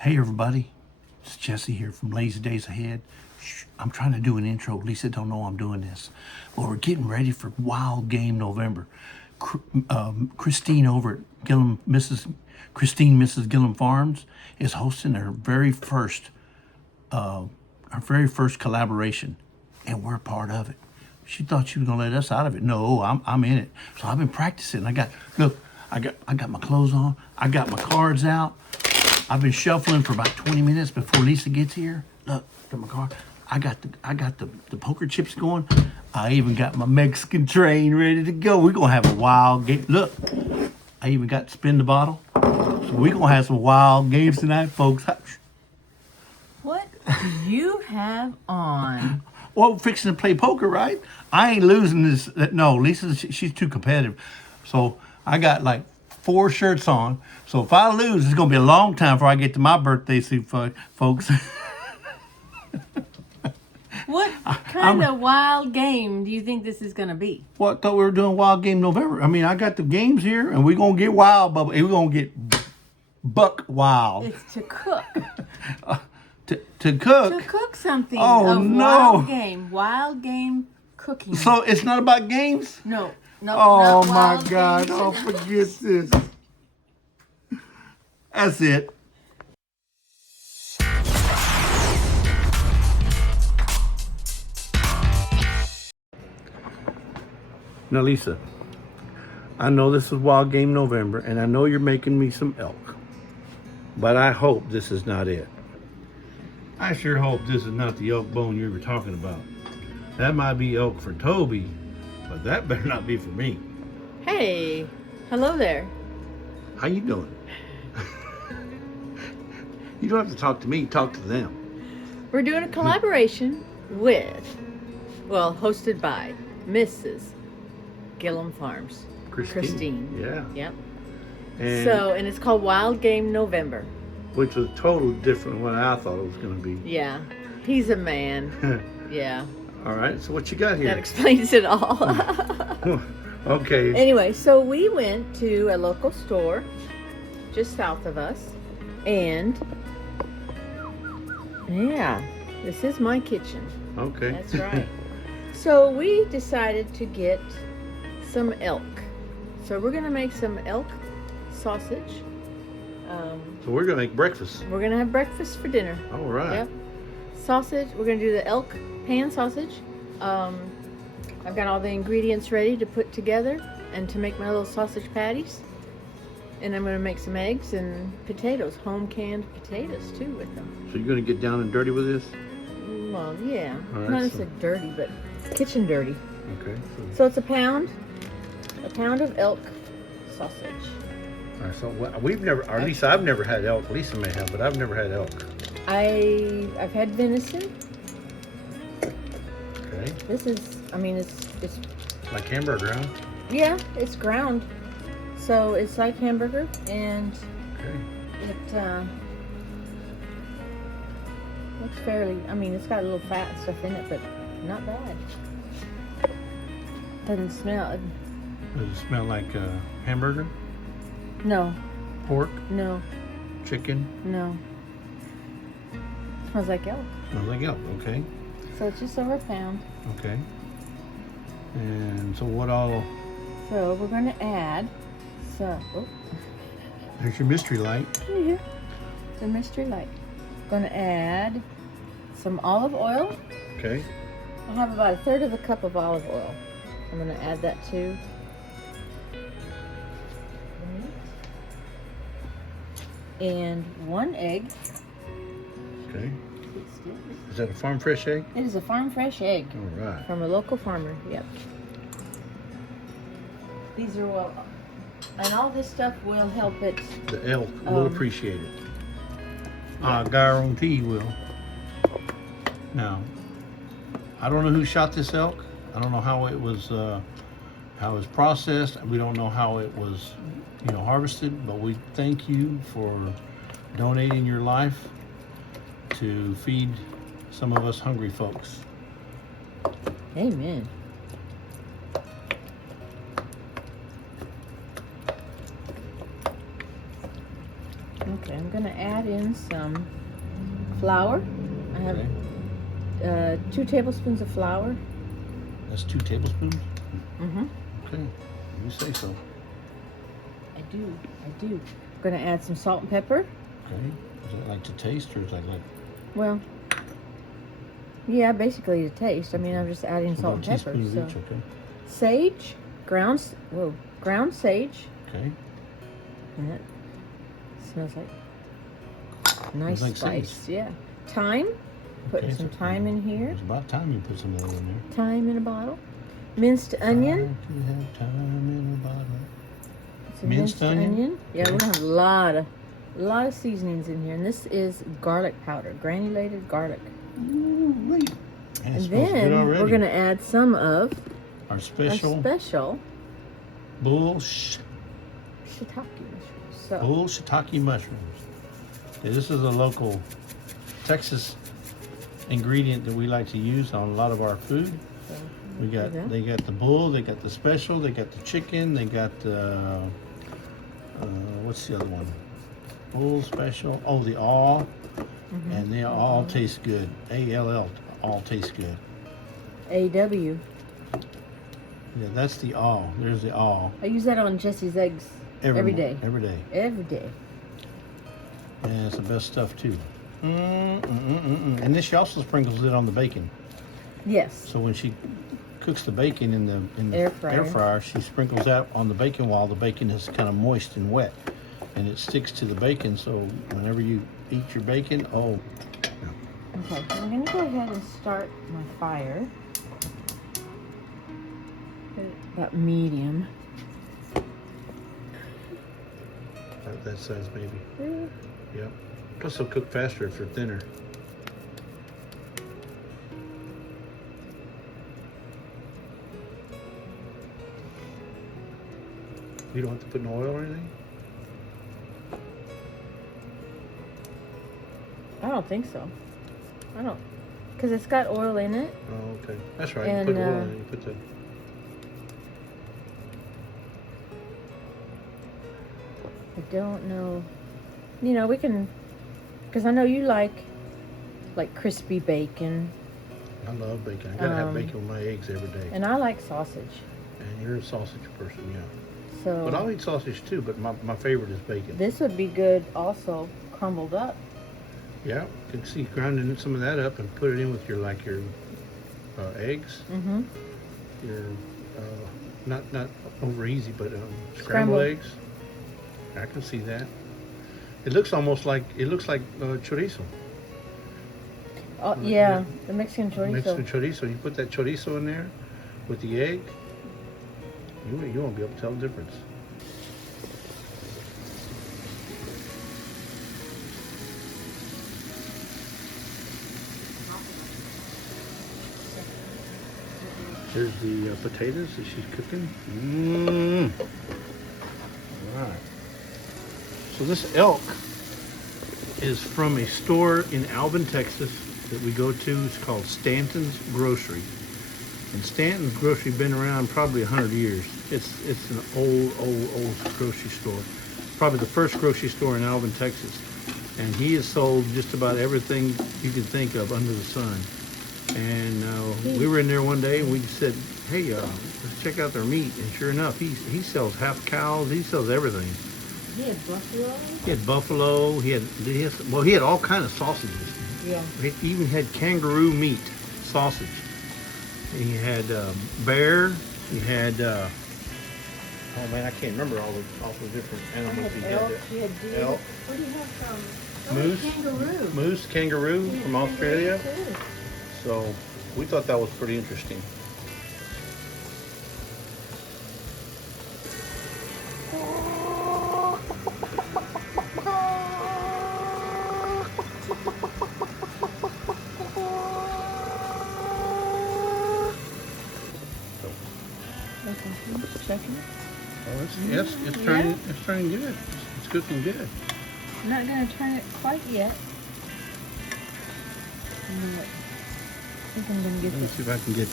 Hey everybody, it's Jesse here from Lazy Days Ahead. Shh, I'm trying to do an intro. Lisa don't know I'm doing this. Well, we're getting ready for Wild Game November. Christine over at Mrs. Gilliam Farms is hosting her very first collaboration, and we're part of it. She thought she was gonna let us out of it. No, I'm in it. So I've been practicing. I got my clothes on. I got my cards out. I've been shuffling for about 20 minutes before Lisa gets here. Look, got my card. I got the poker chips going. I even got my Mexican train ready to go. We're gonna have a wild game. Look, I even got to spin the bottle. So we're gonna have some wild games tonight, folks. What do you have on? Well, we're fixing to play poker, right? I ain't losing this. No, Lisa, she's too competitive. So I got like 4 shirts on. So if I lose, it's going to be a long time before I get to my birthday suit, folks. What kind of wild game do you think this is going to be? Well, I thought we were doing Wild Game November. I mean, I got the games here, and we're going to get wild, but we're going to get buck wild. It's to cook. To cook? To cook something. Oh, no. Wild game cooking. So it's not about games? No. Oh, not my wild God. games. Oh, forget this. That's it. Now, Lisa, I know this is Wild Game November, and I know you're making me some elk, but I hope this is not it. I sure hope this is not the elk bone you were talking about. That might be elk for Toby, but that better not be for me. Hey, hello there. How you doing? You don't have to talk to me, talk to them. We're doing a collaboration with, hosted by Mrs. Gilliam Farms. Christine. Yeah. Yep. And it's called Wild Game November. which was totally different than what I thought it was going to be. Yeah. He's a man. Yeah. All right, so what you got here? That explains it all. Okay. Anyway, so we went to a local store just south of us, and yeah, this is my kitchen. Okay. That's right. So we decided to get some elk. So we're gonna make some elk sausage. So we're going to make breakfast. We're gonna have breakfast for dinner. All right. Yep. Sausage. We're gonna do the elk pan sausage. I've got all the ingredients ready to put together and to make my little sausage patties. And I'm gonna make some eggs and potatoes, home canned potatoes too with them. So you're going to get down and dirty with this? Well, yeah. All right, Not necessarily dirty, but kitchen dirty. Okay. So it's a pound of elk sausage. All right, so we've never, or at least I've never had elk. Lisa may have, but I've never had elk. I've had venison. Okay. This is, it's Like hamburger, huh? yeah, it's ground. So it's like hamburger, and Okay. it looks fairly, it's got a little fat stuff in it, but not bad. Doesn't smell, Does it smell like hamburger? no, Pork? no, Chicken? no. Smells like elk. Smells like elk. Okay. So it's just over a pound. Okay. And so what all? So we're going to add some, There's your mystery light. yeah, the mystery light. Going to add some olive oil. Okay. I have about 1/3 of a cup of olive oil. I'm going to add that too. And 1 egg. Okay. Is that a farm fresh egg? It is a farm fresh egg All right. from a local farmer. Yep. These are and all this stuff will help it. The elk will appreciate it. I guarantee will. Now, I don't know who shot this elk. I don't know how it was processed. We don't know how it was, harvested. But we thank you for donating your life to feed some of us hungry folks. Amen. Okay, I'm gonna add in some flour. I have Okay. 2 tablespoons of flour. That's 2 tablespoons? Mm-hmm. Okay, you say so. I do. I'm gonna add some salt and pepper. Okay. Is that like to taste or is that like? Well, yeah, basically to taste. I mean, I'm just adding So salt about and a pepper. teaspoon of So, each, okay. sage, ground sage. Okay. And that smells like nice like spice. sage. Yeah. Thyme. Putting Okay, some so thyme in here. It's about time you put some of that in there. Thyme in a bottle. Minced onion. You have time in a bottle. Some minced onion. Yeah, Okay. we're gonna have a lot of seasonings in here, and this is garlic powder, granulated garlic. Ooh, wait. Man, it And smells good then already. we're gonna add some of our special bull shiitake mushrooms. So bull shiitake mushrooms. Okay, this is a local Texas ingredient that we like to use on a lot of our food. They got the bull, they got the special, they got the chicken, they got the what's the other one? Bull special. Oh, the all, and they all taste good. ALL, all taste good. AW. Yeah, that's the all. There's the all. I use that on Jesse's eggs every day. Every day. Every day. And it's the best stuff too. And then she also sprinkles it on the bacon. Yes. So when she cooks the bacon in the Air fryer, she sprinkles that on the bacon while the bacon is kind of moist and wet, and it sticks to the bacon. So whenever you eat your bacon, Okay, so I'm gonna go ahead and start my fire. Put it about medium. that size maybe. Yeah. Yep. Plus they'll cook faster if they're thinner. You don't have to put no oil or anything? I don't think so. I don't, because it's got oil in it. Oh, okay. That's right. And, you put oil in it. You put the... I don't know. You know, we can, because I know you like crispy bacon. I love bacon. I gotta have bacon with my eggs every day. And I like sausage. And you're a sausage person, yeah. So. But I'll eat sausage too, but my favorite is bacon. This would be good also crumbled up. Yeah, you can see grinding some of that up and put it in with your eggs. Mm-hmm. Your not over easy, but scrambled eggs. I can see that. It looks like chorizo. Oh yeah, the Mexican chorizo. Mexican chorizo. You put that chorizo in there with the egg. You won't be able to tell the difference. There's the potatoes that she's cooking. All right. So this elk is from a store in Alvin, Texas that we go to. It's called Stanton's Grocery. And Stanton's Grocery been around probably 100 years. It's an old grocery store. Probably the first grocery store in Alvin, Texas. And he has sold just about everything you can think of under the sun. And we were in there one day and we said, hey, let's check out their meat. And sure enough, he sells half cows. He sells everything. He had buffalo. He had buffalo. He had all kind of sausages. Yeah. He even had kangaroo meat sausage. He had bear. He had oh man, I can't remember all the different animals he had. Elk. He had deer. Elk. What do you have from? Moose. Kangaroo. Moose, kangaroo from Australia. Too. So we thought that was pretty interesting. Checking it. Oh, it's turning good. It's cooking good. I'm not going to turn it quite yet. I think I'm going to get Let me this. see if I can get.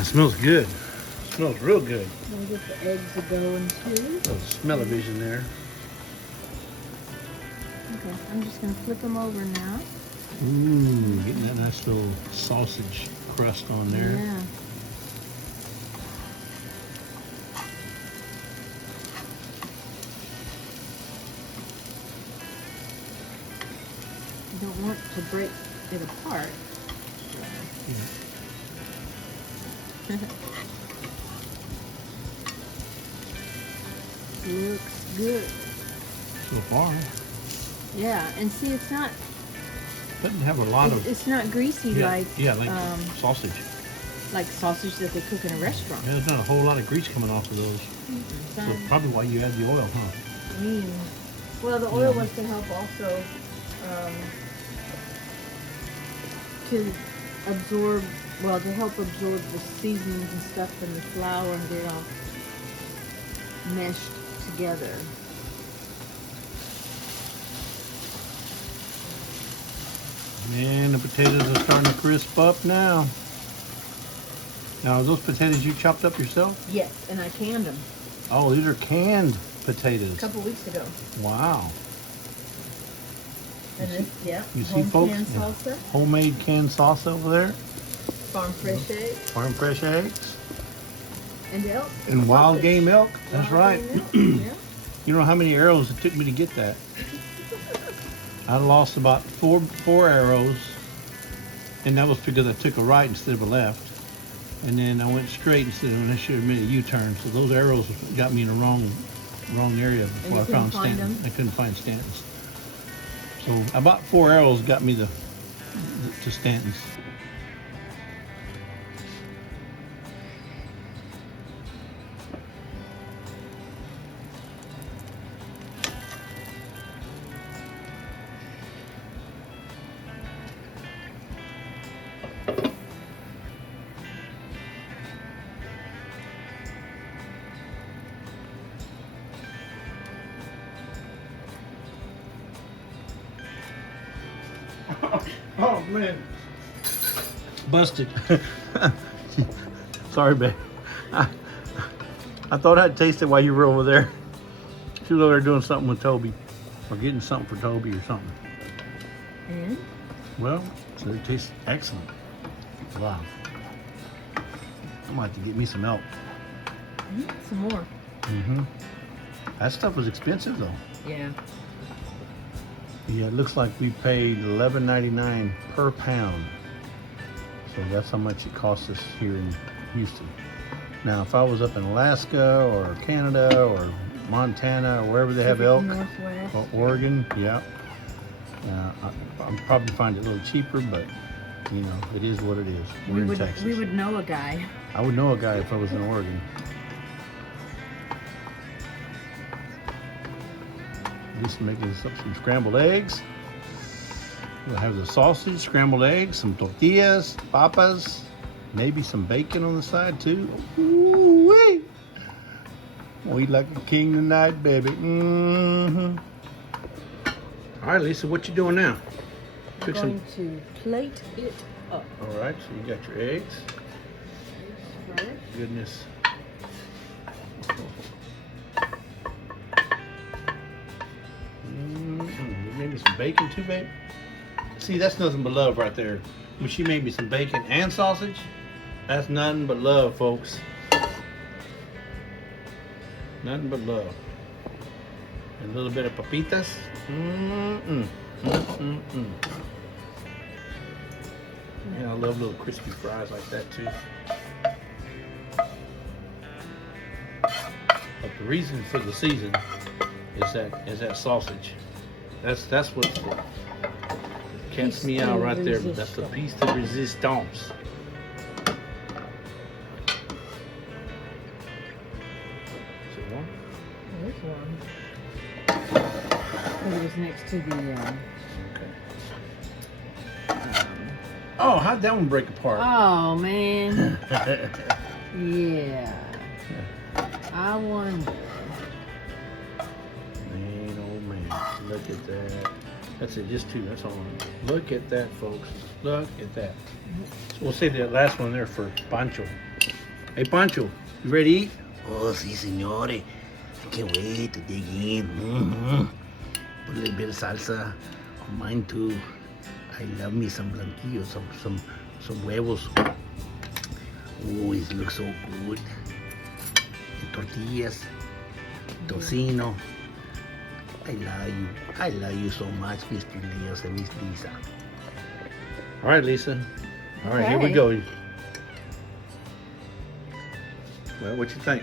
It smells good. It smells real good. I'm going to get the eggs a-going too. Oh, smell-o-vision there. Okay, I'm just gonna flip them over now. Ooh, getting that nice little sausage crust on there. Yeah. You don't want to break it apart. Looks good. So far, Yeah, and see, it's not. doesn't have a lot of. It's not greasy like sausage. like sausage that they cook in a restaurant. Yeah, there's not a whole lot of grease coming off of those. So probably why you add the oil, huh? Well, the oil was to help also to absorb. Well, to help absorb the seasonings and stuff and the flour and get it all meshed together. And the potatoes are starting to crisp up now. Now, are those potatoes you chopped up yourself? Yes, and I canned them Oh, these are canned potatoes. a couple weeks ago. Wow. And this, yeah, You see, home folks? canned Yeah. salsa, Homemade canned salsa over there. farm fresh eggs, Farm fresh eggs. and elk. And wild sausage. game elk. That's Wild right. game elk, yeah. You know how many arrows it took me to get that? I lost about four arrows, and that was because I took a right instead of a left, and then I went straight instead of, and I should have made a U-turn. So those arrows got me in the wrong area before you I couldn't found find Stanton. them? I couldn't find Stanton's. So about 4 arrows got me to Stanton's. Oh man, busted. Sorry, babe. I thought I'd taste it while you were over there. She was over there doing something with Toby, or getting something for Toby or something. And Well, so it tastes excellent. Wow. I'm gonna have to get me some elk. some more. Mm-hmm. That stuff was expensive though. Yeah. Yeah, it looks like we paid $11.99 per pound. So that's how much it costs us here in Houston. Now, if I was up in Alaska or Canada or Montana or wherever they have elk, Northwest. or Oregon, yeah, I'd probably find it a little cheaper, but you know, it is what it is. We're in Texas. We would know a guy. I would know a guy if I was in Oregon. Just making some scrambled eggs. We'll have the sausage, scrambled eggs, some tortillas, papas, maybe some bacon on the side too. Ooh-wee. We'll eat like a king tonight, baby. Mm-hmm. All right, Lisa, what you doing now? I'm going to plate it up. All right, so you got your eggs. First. Goodness. Maybe some bacon too, babe. See, that's nothing but love right there. When she made me some bacon and sausage, that's nothing but love, folks. Nothing but love. And a little bit of papitas. Yeah, I love little crispy fries like that too. But the reason for the season is that sausage. That's what catch me out right there. But that's the piece de resistance. Is it one? There's one. Because it was next to the. Okay. Oh, how'd that one break apart? Oh man. Yeah. I wonder. Man, oh man, look at that. That's it, just two, that's all. Look at that, folks. Look at that. So we'll save that last one there for Pancho. Hey, Pancho, you ready to eat? Oh, sí, señores. I can't wait to dig in. a little bit of salsa on mine too. I love me some blanquillos, some huevos. Oh, it looks so good. And tortillas, tocino. I love you. I love you so much, Mr. Leos and Miss Lisa. All right, Lisa. All right, here we go. Well, what you think?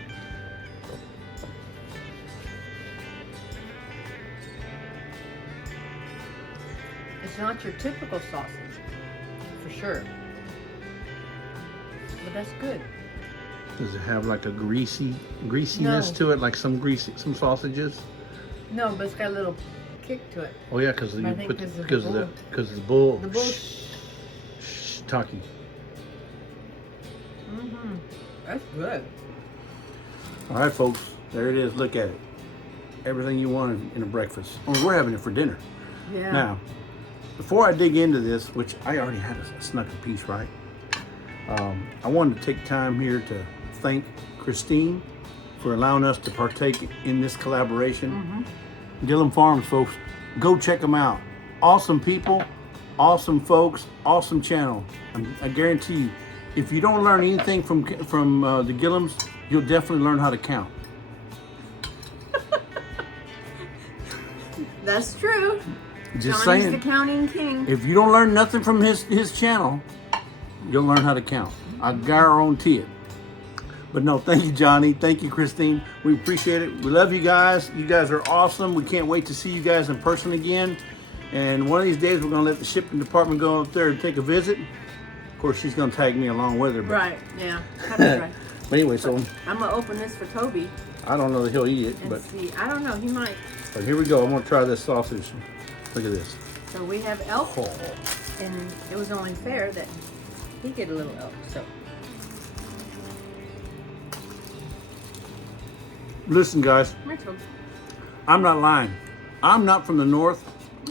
It's not your typical sausage, for sure. But that's good. Does it have like a greasiness No. to it, like some sausages? No, but it's got a little kick to it. Oh yeah, because I think because of the bull. The bull. Talking. That's good. All right, folks, there it is. Look at it. Everything you wanted in a breakfast. Oh, we're having it for dinner. Yeah. Now, before I dig into this, which I already had a snuck a piece, right? I wanted to take time here to thank Christine for allowing us to partake in this collaboration. Gilliam Farms, folks, go check them out. Awesome people, awesome folks, awesome channel. I guarantee you, if you don't learn anything from the Gilliams, you'll definitely learn how to count. That's true. Just Johnny's saying. the counting king. If you don't learn nothing from his channel, you'll learn how to count. I guarantee it. But no, thank you, Johnny. Thank you, Christine. We appreciate it. We love you guys. You guys are awesome. We can't wait to see you guys in person again. And one of these days, we're going to let the shipping department go up there and take a visit. Of course, she's going to tag me along with her. But, Right, yeah. That's right. but anyway, so I'm going to open this for Toby I don't know that he'll eat it. and But, see. I don't know, he might. but here we go. I'm going to try this sausage. Look at this. So we have elk, Oh. and it was only fair that he get a little elk, so. Listen, guys. Come here, Toby. I'm not lying. I'm not from the north,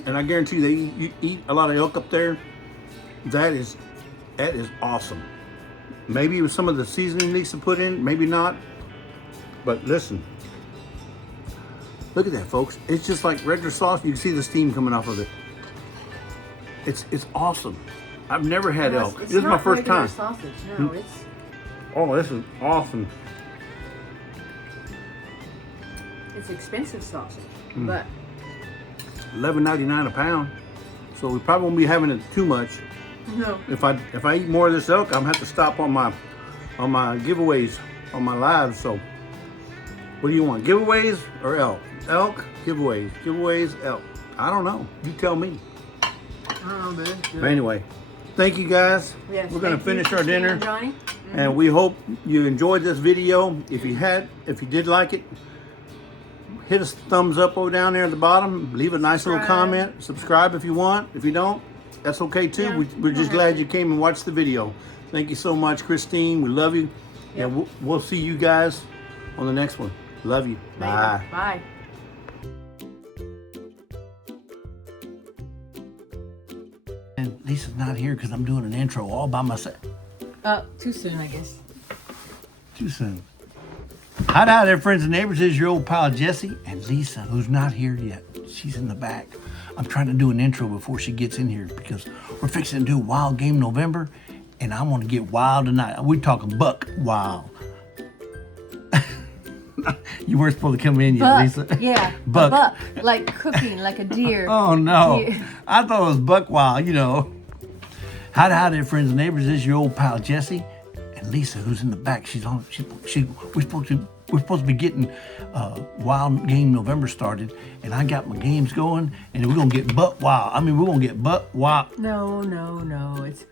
and I guarantee you eat a lot of elk up there. That is awesome. Maybe with some of the seasoning Lisa put in, maybe not. But listen, look at that, folks. It's just like regular sauce. You can see the steam coming off of it. It's awesome. I've never had No, elk. it's This is my not first regular time. sausage, no, it's. Oh, this is awesome. It's expensive sausage, but $11.99 a pound. So we probably won't be having it too much. no. If I eat more of this elk, I'm gonna have to stop on my giveaways on my lives. So what do you want? Giveaways or elk? Elk, giveaways. Giveaways, elk. I don't know. You tell me. But anyway, thank you guys. Yes, We're gonna thank you, finish our Christine dinner. and Johnny. And we hope you enjoyed this video. If you did like it, hit us thumbs up over down there at the bottom. Leave a nice little Subscribe. comment. Subscribe if you want. If you don't, that's okay too. Yeah, We're just don't glad have you came and watched the video. Thank you so much, Christine. We love you. Yep. And we'll see you guys on the next one. Love you. Bye. Bye. And Lisa's not here because I'm doing an intro all by myself. Too soon, I guess. Too soon. Hi there, friends and neighbors. This is your old pal Jesse and Lisa, who's not here yet. She's in the back. I'm trying to do an intro before she gets in here because we're fixing to do Wild Game November, and I want to get wild tonight. We're talking buck wild. You weren't supposed to come in yet, Lisa. Yeah, Buck. buck, like cooking, like a deer. Oh no, Deer. I thought it was buck wild, you know. Hi there, friends and neighbors. This is your old pal Jesse and Lisa, who's in the back. We're supposed to be getting Wild Game November started, and I got my games going, and we're gonna get buck wild. I mean, we're gonna get buck wild. No, it's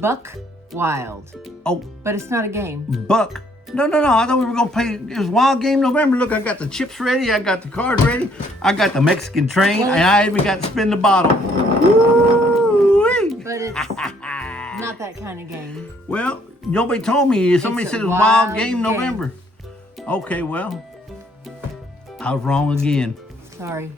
buck wild. Oh, But it's not a game. buck. No. I thought we were gonna play. It was Wild Game November. Look, I got the chips ready. I got the cards ready. I got the Mexican train, and I even got to spin the bottle. Woo-wee. But it's not that kind of game. Well, nobody told me. Somebody It's a said it was Wild wild Game game. November. Okay, well, I was wrong again. Sorry.